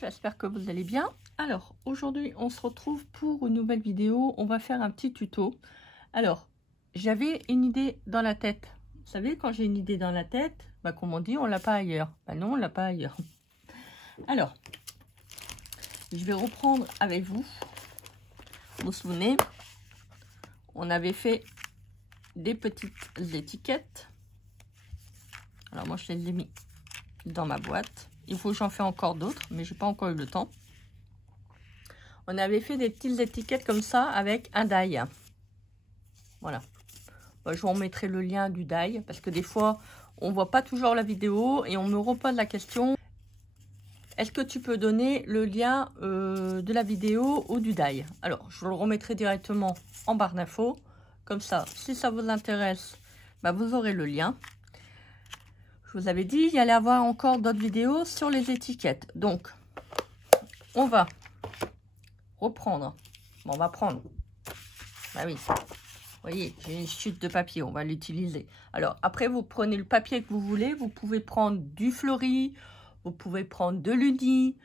j'espère que vous allez bien. Alors, aujourd'hui, on se retrouve pour une nouvelle vidéo. On va faire un petit tuto. Alors, j'avais une idée dans la tête. Vous savez, quand j'ai une idée dans la tête, bah, comme on dit, on l'a pas ailleurs. Bah non, on l'a pas ailleurs. Alors, je vais reprendre avec vous. Vous vous souvenez, on avait fait des petites étiquettes. Alors, moi, je les ai mis dans ma boîte. Il faut que j'en fasse encore d'autres, mais j'ai pas encore eu le temps. On avait fait des petites étiquettes comme ça avec un die. Voilà. Bon, je vous remettrai le lien du die parce que des fois, on voit pas toujours la vidéo et on me repose la question. Est-ce que tu peux donner le lien de la vidéo ou du die? Alors, je le remettrai directement en barre d'infos. Comme ça, si ça vous intéresse, bah, vous aurez le lien. Je vous avais dit, il y allait avoir encore d'autres vidéos sur les étiquettes. Donc, on va reprendre. Bon, on va prendre. Bah oui. Vous voyez, j'ai une chute de papier. On va l'utiliser. Alors, après, vous prenez le papier que vous voulez. Vous pouvez prendre du fleuri. Vous pouvez prendre de l'uni.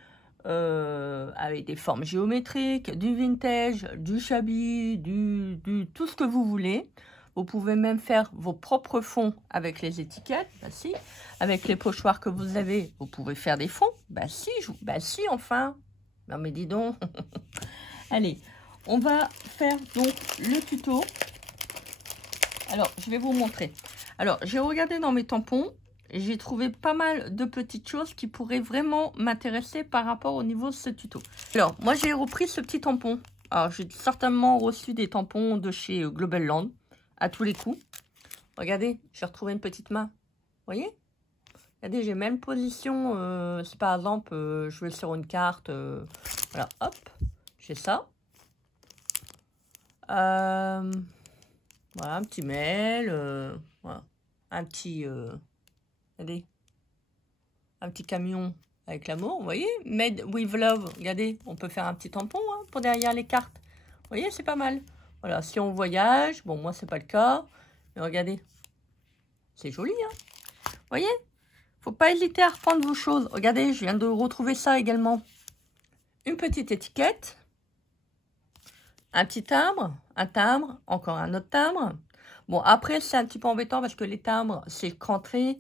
Avec des formes géométriques, du vintage, du shabby, du tout ce que vous voulez. Vous pouvez même faire vos propres fonds avec les étiquettes. Bah si. Avec les pochoirs que vous avez, vous pouvez faire des fonds. Bah si, enfin. Non mais dis donc. Allez, on va faire donc le tuto. Alors, je vais vous montrer. Alors, j'ai regardé dans mes tampons. J'ai trouvé pas mal de petites choses qui pourraient vraiment m'intéresser par rapport au niveau de ce tuto. Alors, moi, j'ai repris ce petit tampon. Alors, j'ai certainement reçu des tampons de chez Global Land à tous les coups. Regardez, j'ai retrouvé une petite main. Vous voyez? Regardez, j'ai même position. Si par exemple, je vais sur une carte, voilà, hop, j'ai ça. Voilà, un petit mail. Voilà, un petit... regardez, un petit camion avec l'amour, vous voyez, made with love. Regardez, on peut faire un petit tampon hein, pour derrière les cartes. Vous voyez, c'est pas mal. Voilà, si on voyage, bon, moi, c'est pas le cas. Mais regardez, c'est joli, hein. Vous voyez, faut pas hésiter à reprendre vos choses. Regardez, je viens de retrouver ça également. Une petite étiquette. Un petit timbre, encore un autre timbre. Bon, après, c'est un petit peu embêtant parce que les timbres, c'est cranté.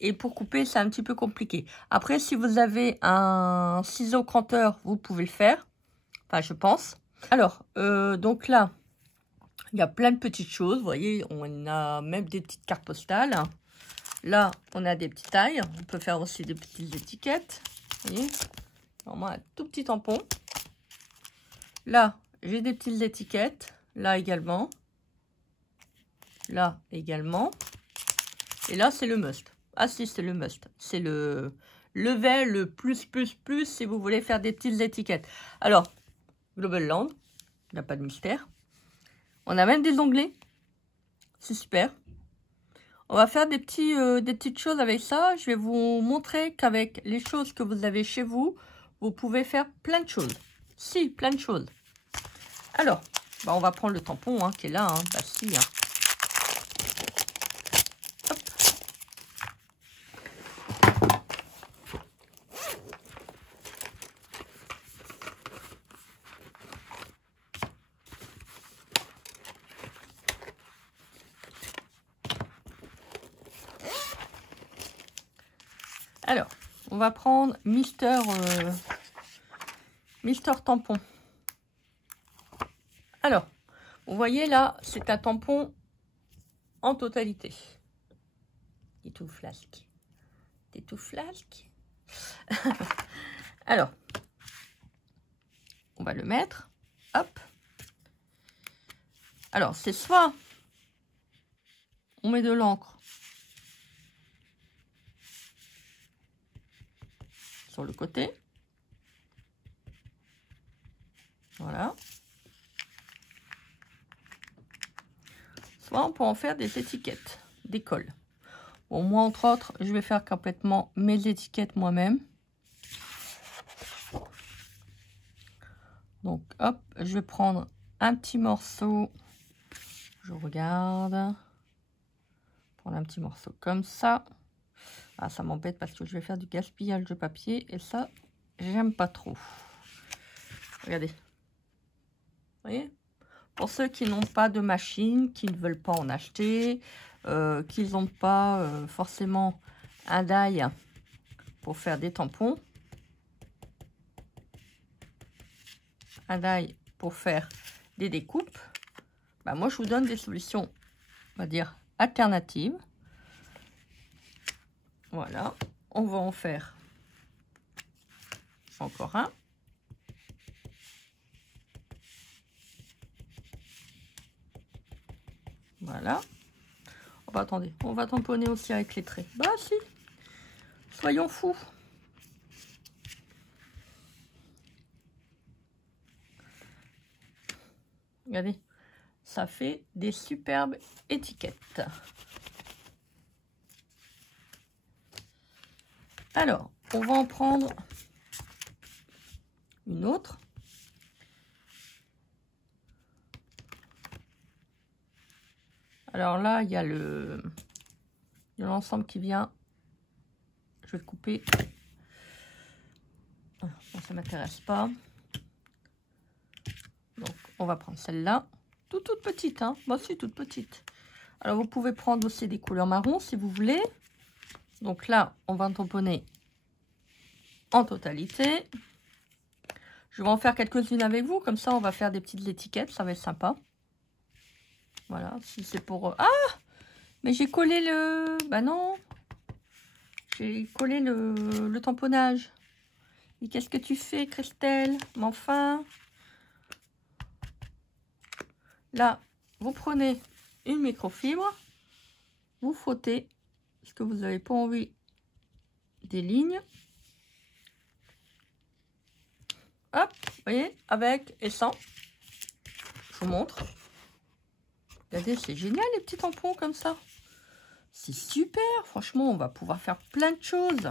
Et pour couper, c'est un petit peu compliqué. Après, si vous avez un ciseau cranteur, vous pouvez le faire. Enfin, je pense. Alors, donc là, il y a plein de petites choses. Vous voyez, on a même des petites cartes postales. Là, on a des petites tailles. On peut faire aussi des petites étiquettes. Vous voyez, vraiment un tout petit tampon. Là, j'ai des petites étiquettes. Là également. Là également. Et là, c'est le must. Ah si, c'est le must. C'est le level, le plus, si vous voulez faire des petites étiquettes. Alors, Global Land, il n'y a pas de mystère. On a même des onglets. C'est super. On va faire des petites choses avec ça. Je vais vous montrer qu'avec les choses que vous avez chez vous, vous pouvez faire plein de choses. Si, plein de choses. Alors, bah, on va prendre le tampon hein, qui est là. Hein. Bah si, hein. Alors, on va prendre Mister Tampon. Alors, vous voyez là, c'est un tampon en totalité. T'es tout flasque. T'es tout flasque. Alors, on va le mettre. Hop. Alors, c'est soit on met de l'encre sur le côté. Voilà. Soit on peut en faire des étiquettes, des cols. Bon, moi, entre autres, je vais faire complètement mes étiquettes moi-même. Donc, hop, je vais prendre un petit morceau. Je regarde. Prendre un petit morceau comme ça. Ah, ça m'embête parce que je vais faire du gaspillage de papier. Et ça, j'aime pas trop. Regardez. Vous voyez? Pour ceux qui n'ont pas de machine, qui ne veulent pas en acheter, qui n'ont pas forcément un die pour faire des tampons, un die pour faire des découpes, bah moi je vous donne des solutions, on va dire, alternatives. Voilà, on va en faire encore un. Voilà. Oh, bah, attendez, on va tamponner aussi avec les traits. Bah si, soyons fous. Regardez, ça fait des superbes étiquettes. Alors, on va en prendre une autre. Alors là, il y a l'ensemble qui vient. Je vais le couper. Bon, ça ne m'intéresse pas. Donc, on va prendre celle-là. Toute petite, hein. Moi aussi, toute petite. Alors, vous pouvez prendre aussi des couleurs marron si vous voulez. Donc là, on va tamponner en totalité. Je vais en faire quelques-unes avec vous. Comme ça, on va faire des petites étiquettes. Ça va être sympa. Voilà, si c'est pour... Ah! Mais j'ai collé le... Bah non. J'ai collé le tamponnage. Et qu'est-ce que tu fais, Christelle? Mais enfin... Là, vous prenez une microfibre. Vous frottez. Parce que vous n'avez pas envie des lignes. Hop, vous voyez, avec et sans. Je vous montre. Regardez, c'est génial les petits tampons comme ça. C'est super, franchement, on va pouvoir faire plein de choses.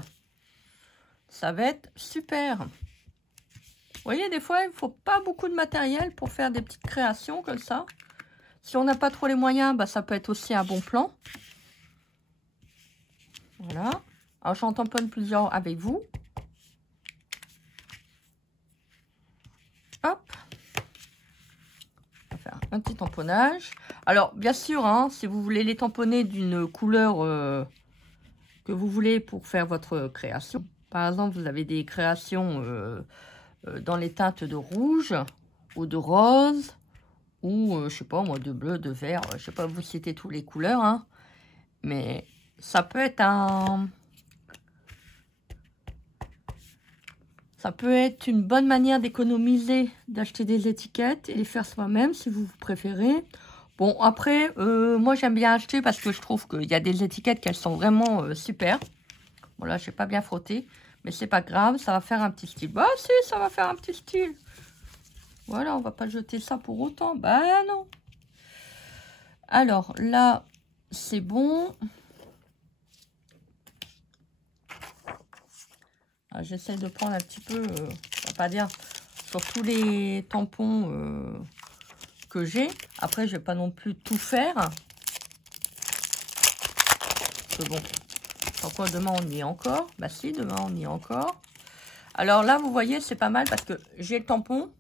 Ça va être super. Vous voyez, des fois, il ne faut pas beaucoup de matériel pour faire des petites créations comme ça. Si on n'a pas trop les moyens, bah, ça peut être aussi un bon plan. Voilà. Alors, j'en tamponne plusieurs avec vous. Hop. On va faire un petit tamponnage. Alors, bien sûr, hein, si vous voulez les tamponner d'une couleur que vous voulez pour faire votre création. Par exemple, vous avez des créations dans les teintes de rouge ou de rose ou, je sais pas moi, de bleu, de vert. Je sais pas vous citer toutes les couleurs, hein, mais ça peut être un... Ça peut être une bonne manière d'économiser, d'acheter des étiquettes et les faire soi-même si vous préférez. Bon, après, moi j'aime bien acheter parce que je trouve qu'il y a des étiquettes qu'elles sont vraiment super. Bon là, je n'ai pas bien frotté, mais c'est pas grave, ça va faire un petit style. Bah si, ça va faire un petit style. Voilà, on va pas jeter ça pour autant. Bah non. Alors là, c'est bon. J'essaie de prendre un petit peu, on va pas dire sur tous les tampons que j'ai. Après, je vais pas non plus tout faire. C'est bon. Pourquoi demain on y est encore? Bah si, demain on y est encore. Alors là, vous voyez, c'est pas mal parce que j'ai le tampon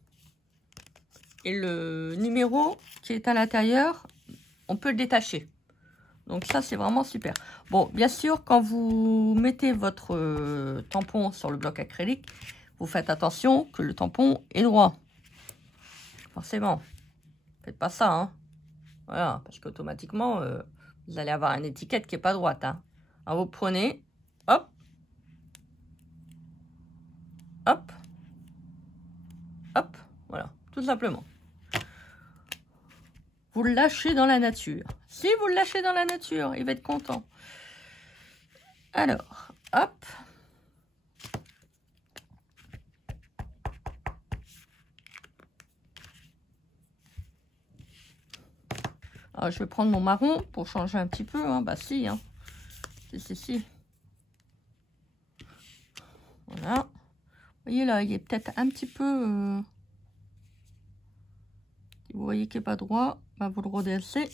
et le numéro qui est à l'intérieur, on peut le détacher. Donc ça, c'est vraiment super. Bon, bien sûr, quand vous mettez votre tampon sur le bloc acrylique, vous faites attention que le tampon est droit. Forcément. Faites pas ça, hein. Voilà, parce qu'automatiquement, vous allez avoir une étiquette qui n'est pas droite, hein. Alors, vous prenez, hop, hop, hop, voilà, tout simplement. Vous le lâchez dans la nature. Si vous le lâchez dans la nature, il va être content. Alors, hop. Alors, je vais prendre mon marron pour changer un petit peu. Hein. Bah si, hein. Si. Voilà. Vous voyez là, il est peut-être un petit peu... Si vous voyez qu'il n'est pas droit, bah, vous le redressez.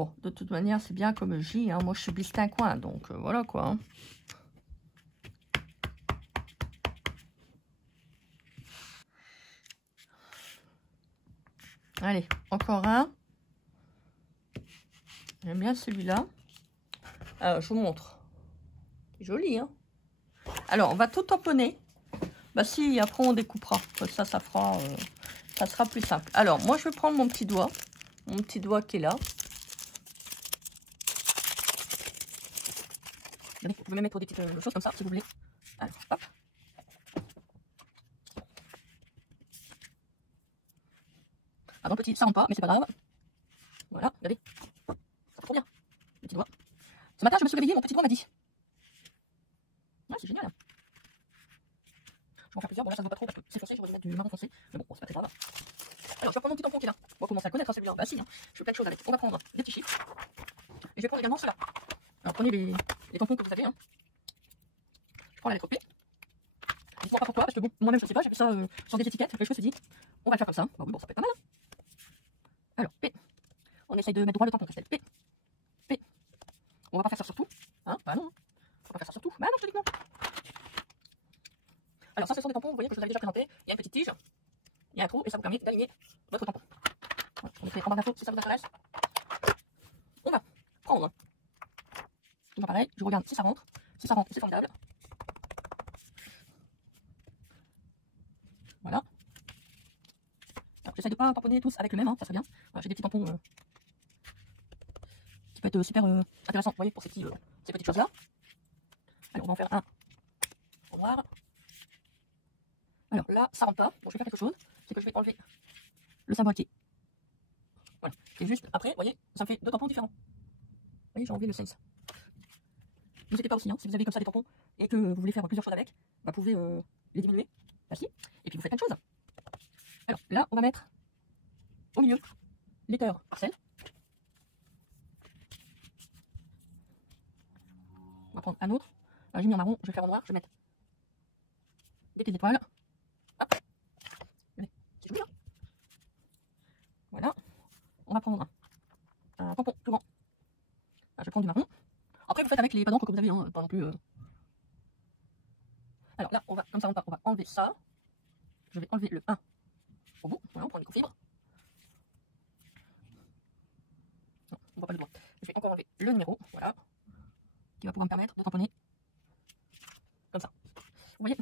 Bon, de toute manière, c'est bien comme je dis, hein. Moi, je suis bistin coin, donc voilà quoi. Hein. Allez, encore un. J'aime bien celui-là. Je vous montre. Joli, hein. Alors, on va tout tamponner. Bah si, après on découpera. Ça fera... ça sera plus simple. Alors, moi, je vais prendre mon petit doigt. Mon petit doigt qui est là. Vous pouvez même mettre des petites choses comme ça, si vous voulez. Alors, hop. Ah non, petit, ça rentre pas, mais c'est pas grave. Voilà, regardez. Ça fait trop bien. Le petit doigt. Ce matin, je me suis réveillée, mon petit doigt m'a dit. Ah, c'est génial. Je vais en faire plusieurs. Bon, là, ça ne vaut pas trop parce que c'est foncé, j'aurais dû mettre du marron foncé. Mais bon, c'est pas très grave. Alors, je vais prendre mon petit tampon qui est là. On va commencer à connaître celui-là. Bah si, hein. Je fais plein de choses avec. On va prendre des petits chiffres. Et je vais prendre également ceux-là. Alors, prenez les tampons que vous avez. Hein. Je prends la lettre P. Dites-moi pas pourquoi, parce que bon, moi-même je sais pas, j'ai vu ça sur des étiquettes, mais je me suis dit, on va le faire comme ça. Bah oui, bon, ça peut être pas mal. Hein. Alors, P. On essaye de mettre droit le tampon, Christelle. P. P. On va pas faire ça sur tout. Hein, bah non. On va pas faire ça sur tout. Bah non, je te dis que non. Alors, ça, ce sont des tampons, vous voyez, que je vous avais déjà présenté. Il y a une petite tige, il y a un trou, et ça vous permet d'aligner votre tampon. Voilà, je vous mettrai en barre d'infos si ça vous intéresse. On va prendre. Toujours pareil, je regarde si ça rentre. Si ça rentre, c'est formidable. Voilà. J'essaie de ne pas tamponner tous avec le même, hein, ça serait bien. J'ai des petits tampons qui peuvent être super intéressants, vous voyez, pour ces petites choses-là. Allez, on va en faire un en noir. Alors là, ça rentre pas. Bon, je vais faire quelque chose. C'est que je vais enlever le symbole qui est. Voilà. Et juste après, vous voyez, ça me fait deux tampons différents. Vous voyez, j'ai enlevé le 16. N'hésitez pas aussi, hein, si vous avez comme ça des tampons et que vous voulez faire plusieurs choses avec, bah, vous pouvez les diminuer. Voici. Et puis vous faites plein de choses. Alors là, on va mettre au milieu l'éther sel. On va prendre un autre. J'ai mis en marron, je vais faire en noir. Je vais mettre des petites étoiles. Hop. C'est joli, hein. Voilà. On va prendre un tampon plus grand. Je vais prendre du marron. Après, vous faites avec les pas d'encre que vous avez, hein, pas non plus. Alors là, on va, comme ça, on va enlever ça. Je vais enlever le 1 au bout. Voilà, on prend les coups-fibres. Non, on voit pas le doigt. Je vais encore enlever le numéro, voilà, qui va pouvoir me permettre de tamponner comme ça. Vous voyez,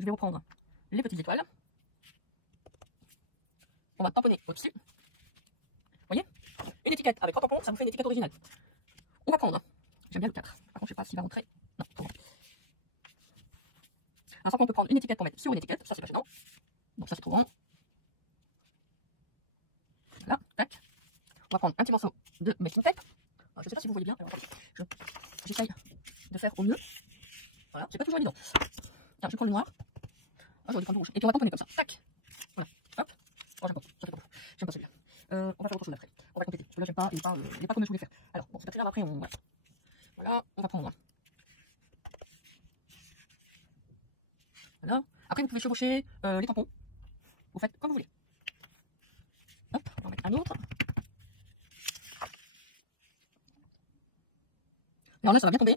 je vais reprendre les petites étoiles. On va tamponner au-dessus. Vous voyez, une étiquette avec 3 tampons, ça vous fait une étiquette originale. On va prendre, j'aime bien le 4. Par contre, je sais pas s'il va rentrer. Non, trop grand. Alors, ça, on peut prendre une étiquette pour mettre sur une étiquette, ça c'est pas gênant. Donc ça c'est trop grand. Là, tac. On va prendre un petit morceau de masking tape. Alors, je sais pas si vous voyez bien. J'essaye de faire au mieux. Voilà, c'est pas toujours évident. Alors, je prends le noir. Ah, j'aurais dû prendre le rouge. Et puis on va tamponner comme ça. Tac. Voilà. Hop. Oh, j'aime pas. Ça fait pas. J'aime pas celui-là. On va faire autre chose après. On va compléter. Celui-là, j'aime pas. Il est pas comme je voulais faire. Alors, bon, c'est pas très grave. Après, on. Voilà. On va prendre. Voilà. Après, vous pouvez chevaucher les tampons. Vous faites comme vous voulez. Hop. On va en mettre un autre. Alors là, ça va bien tomber.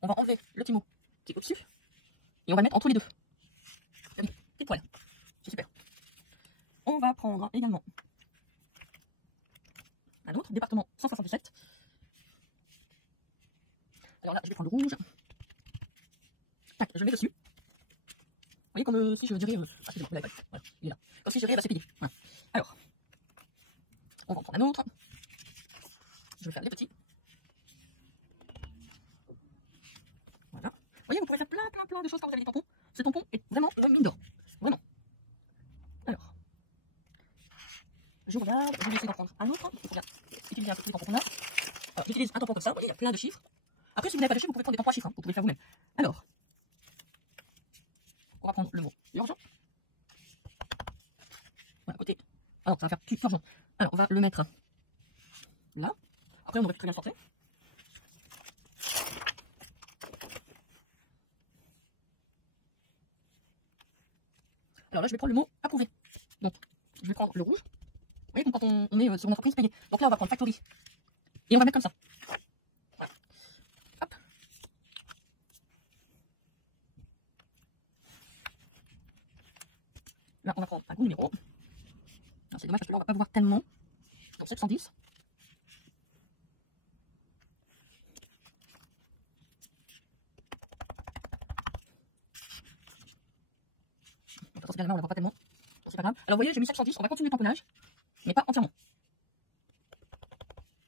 On va enlever le petit mot qui est au-dessus. Et on va le mettre entre les deux. Regardez, petite poêle. C'est super. On va prendre également un autre, département 177. Alors là, je vais prendre le rouge. Tac, je le mets dessus. Vous voyez, comme si je dirais... excusez-moi, vous l'avez pas vu. Voilà, il est là. Comme si je dirais la CPD. Voilà. Alors, on va en prendre un autre. Je vais faire les petits. Voilà. Vous voyez, vous pouvez faire plein de choses quand vous avez des tampons. Ce tampon est vraiment une mine d'or. Vraiment. Alors, je regarde, je vais essayer d'en prendre un autre. Il faut bien utiliser un peu plus de tampons qu'on a. Alors, j'utilise un tampon comme ça, vous voyez, il y a plein de chiffres. Après, si vous n'avez pas de chiffres, vous pouvez prendre des tampons à chiffres, hein. Vous pouvez le faire vous-même. Alors, on va prendre le mot urgent. Voilà, à côté. Alors, ça va faire plus urgent. Alors, on va le mettre là. Après, on aurait pu très bien le sortir. Alors là, je vais prendre le mot approuvé. Donc, je vais prendre le rouge. Vous voyez, comme quand on est sur une entreprise payée. Donc là, on va prendre Factory Et on va mettre comme ça. Voilà. Hop. Là, on va prendre un gros numéro. C'est dommage parce que là, on va pas voir tellement. Donc 710. Finalement, on ne voit pas tellement. C'est pas grave. Alors, vous voyez, j'ai mis 710. On va continuer le tamponnage, mais pas entièrement.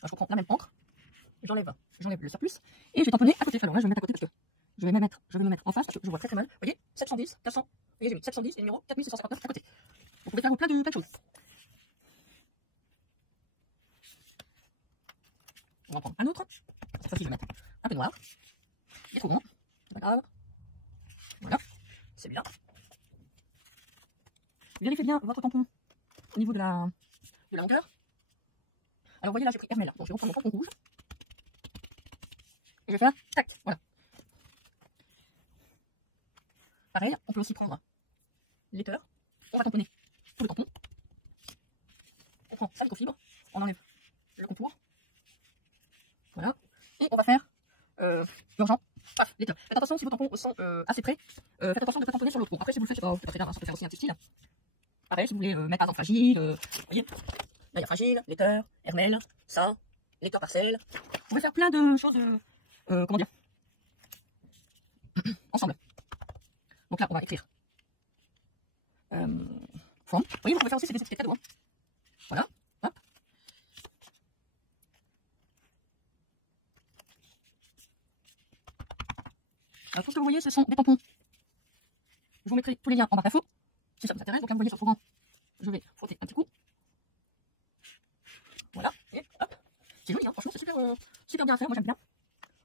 Alors, je reprends la même encre. J'enlève le surplus. Et je vais tamponner à côté. Alors là, je vais me mettre à côté parce que je vais me mettre en face parce que je vois très très mal. Vous voyez, 710, 400. Vous voyez, j'ai mis 710 et numéro 4659 à côté. Vous pouvez faire plein de choses. On va en prendre un autre. Cette fois-ci, je vais mettre un peu noir. Il est trop grand. C'est pas grave. Voilà. C'est bien. Vérifiez bien votre tampon au niveau de la longueur. Alors, vous voyez, là, j'ai pris Hermel. Donc, je vais reprendre mon tampon rouge. Et je vais faire tac. Voilà. Pareil, on peut aussi prendre l'éteur. On va tamponner tout le tampon. On prend sa microfibre. On enlève le contour. Voilà. Et on va faire l'urgent. Voilà, l'éteur. Faites attention si vos tampons sont assez près. Faites attention de ne pas tamponner sur l'autre. Bon, après, si vous le faites, c'est pas très grave. Ça peut faire aussi un petit style. Pareil, si vous voulez mettre par exemple fragile, vous voyez, là il y a fragile, l'éteur, Hermel, ça, l'éteur parcelle. Vous pouvez faire plein de choses, comment dire, ensemble. Donc là, on va écrire forme. Vous voyez, vous pouvez faire aussi ces étiquettes cadeaux. Hein. Voilà, hop. Alors, tout ce que vous voyez, ce sont des tampons. Je vous mettrai tous les liens en barre d'infos, si ça vous intéresse. Donc là, vous voyez sur le fourrant, je vais frotter un petit coup. Voilà, et hop. C'est joli, hein. Franchement, c'est super bien à faire. Moi, j'aime bien.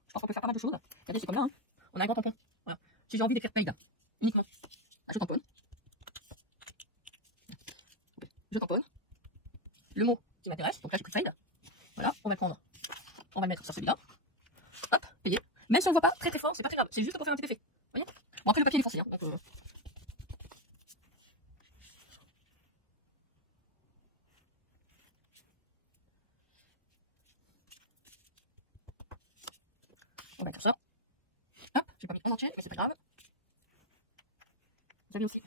Je pense qu'on peut faire pas mal de choses. Regardez, c'est comme là. Hein. On a un grand tampon. Voilà. Si j'ai envie d'écrire paid uniquement, je tamponne. Je tamponne. Le mot qui m'intéresse. Donc là, j'ai pris paid. Voilà, on va le prendre. On va le mettre sur celui-là. Hop, payer. Même si on ne voit pas très fort, c'est pas très grave. C'est juste pour faire un petit effet. Vous voyez. Bon, après, le papier il est foncé. Hein. Donc, on va mettre ça. Hop, j'ai pas mis en entier, mais c'est pas grave. Vous avez aussi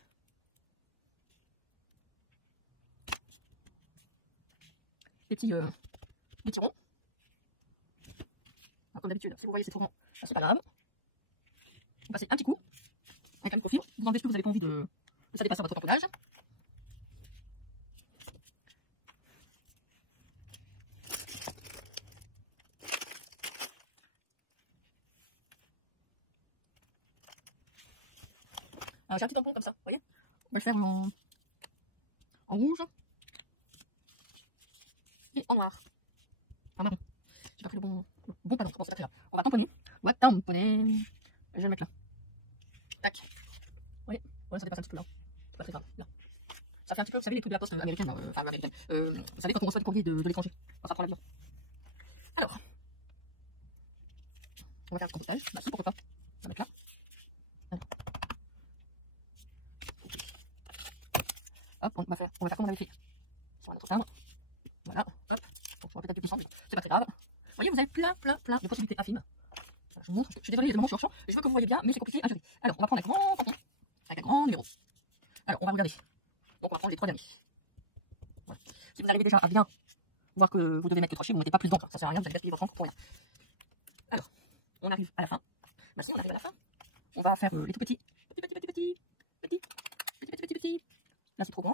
des petits ronds. Alors, comme d'habitude, si vous voyez c'est trop grand, c'est pas grave. Vous passez un petit coup avec un microfibre. Vous enlevez ce que vous n'avez pas envie de ça dépasse votre tamponnage. Alors j'ai un petit tampon comme ça, vous voyez. On va le faire en rouge et en noir. En marron. J'ai pas pris le bon panneau. Bon, c'est pas très grave. On va tamponner. On va tamponner. Je vais le mettre là. Tac. Vous voyez, voilà, ça dépasse un petit peu là. C'est pas très grave. Là. Ça fait un petit peu, vous savez, les trucs de la poste américaine. Enfin, américaine. Vous savez, quand on reçoit des courriers de l'étranger. Quand ça prend l'avion. Alors. On va faire un petit compostage. Bah, si, pourquoi pas. On va mettre là. Alors. Hop, on va faire comme on avait fait sur notre timbre. Voilà, hop. Donc, on va peut-être un peu plus simple, c'est pas très grave. Vous voyez, vous avez plein de possibilités infimes. Voilà, je vous montre, je suis désolée, les éléments sur le champ, et je veux que vous voyez bien, mais c'est compliqué à gérer. Alors, on va prendre un grand tampon, avec un grand numéro. Alors, on va regarder. Donc, on va prendre les 3 derniers. Voilà. Si vous arrivez déjà à bien voir que vous devez mettre que 3 chiffres, vous ne mettez pas plus d'encre. Ça sert à rien, vous allez gaspiller votre encre pour rien. Alors, on arrive à la fin. Bah, si, on arrive à la fin. On va faire les tout petits. Petits. Là, c'est trop grand.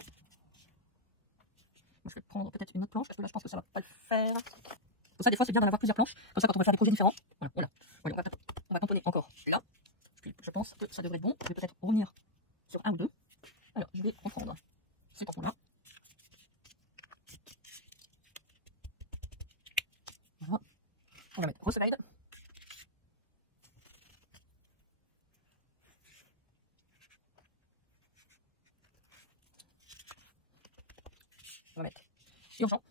Je vais prendre peut-être une autre planche parce que là je pense que ça va pas le faire. Pour ça, des fois, c'est bien d'en avoir plusieurs planches. Comme ça, quand on va faire des projets différents, voilà. On va tamponner encore là. Je pense que ça devrait être bon. Je vais peut-être revenir sur un ou deux. Alors, je vais reprendre ces tampons-là. Voilà. On va mettre Reslide. On va mettre urgent.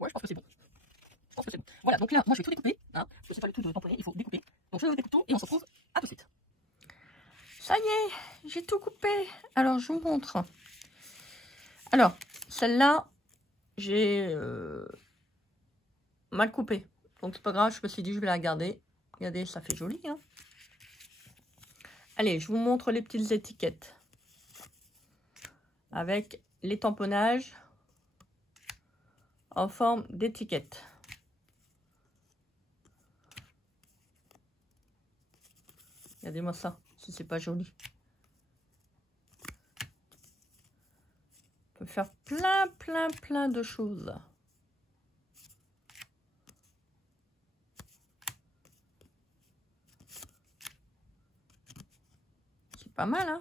Ouais, je pense que c'est bon. Voilà, donc là, moi je vais tout découper. Hein, parce que c'est pas le tout de tamponner, il faut découper. Donc je découpe tout et on se retrouve à tout de suite. Ça y est, j'ai tout coupé. Alors je vous montre. Alors, celle-là, j'ai mal coupée. Donc c'est pas grave, je me suis dit je vais la garder. Regardez, ça fait joli, hein. Allez, je vous montre les petites étiquettes. Avec les tamponnages en forme d'étiquette. Regardez-moi ça, si c'est pas joli. On peut faire plein de choses. C'est pas mal, hein?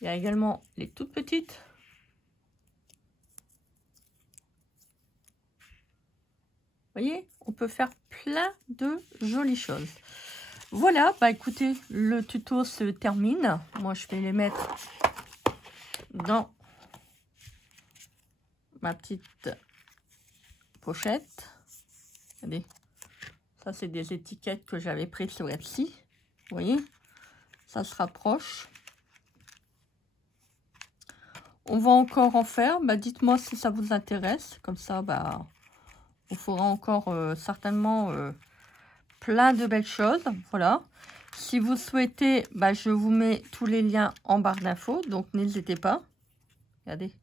Il y a également les toutes petites. Vous voyez, on peut faire plein de jolies choses. Voilà, bah écoutez, le tuto se termine. Moi, je vais les mettre dans ma petite pochette. Regardez, ça c'est des étiquettes que j'avais prises sur Etsy. Vous voyez, ça se rapproche. On va encore en faire. Bah, dites-moi si ça vous intéresse. Comme ça, bah, on fera encore certainement plein de belles choses. Voilà. Si vous souhaitez, bah, je vous mets tous les liens en barre d'infos. Donc, n'hésitez pas. Regardez.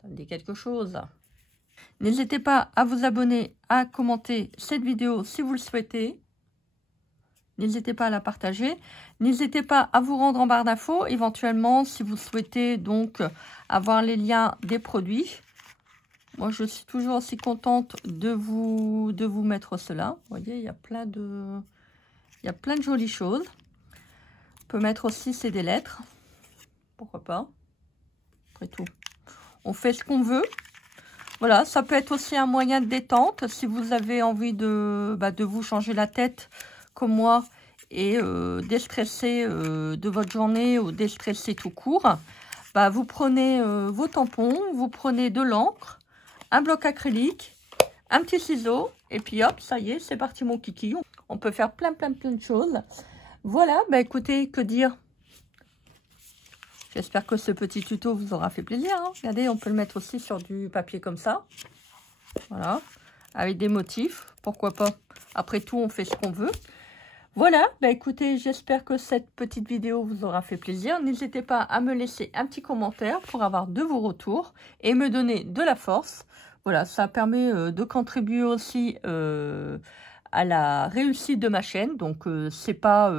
Ça me dit quelque chose. N'hésitez pas à vous abonner, à commenter cette vidéo si vous le souhaitez. N'hésitez pas à la partager. N'hésitez pas à vous rendre en barre d'infos, éventuellement, si vous souhaitez donc avoir les liens des produits. Moi, je suis toujours aussi contente de vous mettre cela. Vous voyez, il y a plein de jolies choses. On peut mettre aussi, c'est des lettres. Pourquoi pas? Après tout, on fait ce qu'on veut. Voilà, ça peut être aussi un moyen de détente. Si vous avez envie de vous changer la tête, comme moi, et déstresser de votre journée ou déstresser tout court, bah, vous prenez vos tampons, vous prenez de l'encre, un bloc acrylique, un petit ciseau, et puis hop, ça y est, c'est parti mon kiki. On peut faire plein de choses. Voilà, bah écoutez, que dire? J'espère que ce petit tuto vous aura fait plaisir, hein. Regardez, on peut le mettre aussi sur du papier comme ça. Voilà, avec des motifs, pourquoi pas. Après tout, on fait ce qu'on veut. Voilà, bah écoutez, j'espère que cette petite vidéo vous aura fait plaisir. N'hésitez pas à me laisser un petit commentaire pour avoir de vos retours et me donner de la force. Voilà, ça permet de contribuer aussi à la réussite de ma chaîne. Donc, c'est pas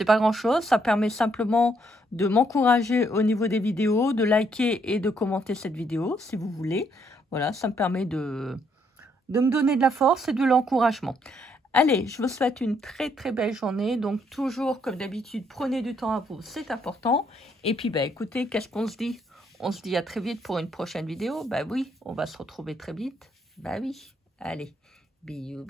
grand-chose. Ça permet simplement de m'encourager au niveau des vidéos, de liker et de commenter cette vidéo si vous voulez. Voilà, ça me permet de me donner de la force et de l'encouragement. Allez, je vous souhaite une très belle journée. Donc, toujours, comme d'habitude, prenez du temps à vous, c'est important. Et puis, bah, écoutez, qu'est-ce qu'on se dit? On se dit à très vite pour une prochaine vidéo. Bah oui, on va se retrouver très vite. Bah oui, allez, bisous.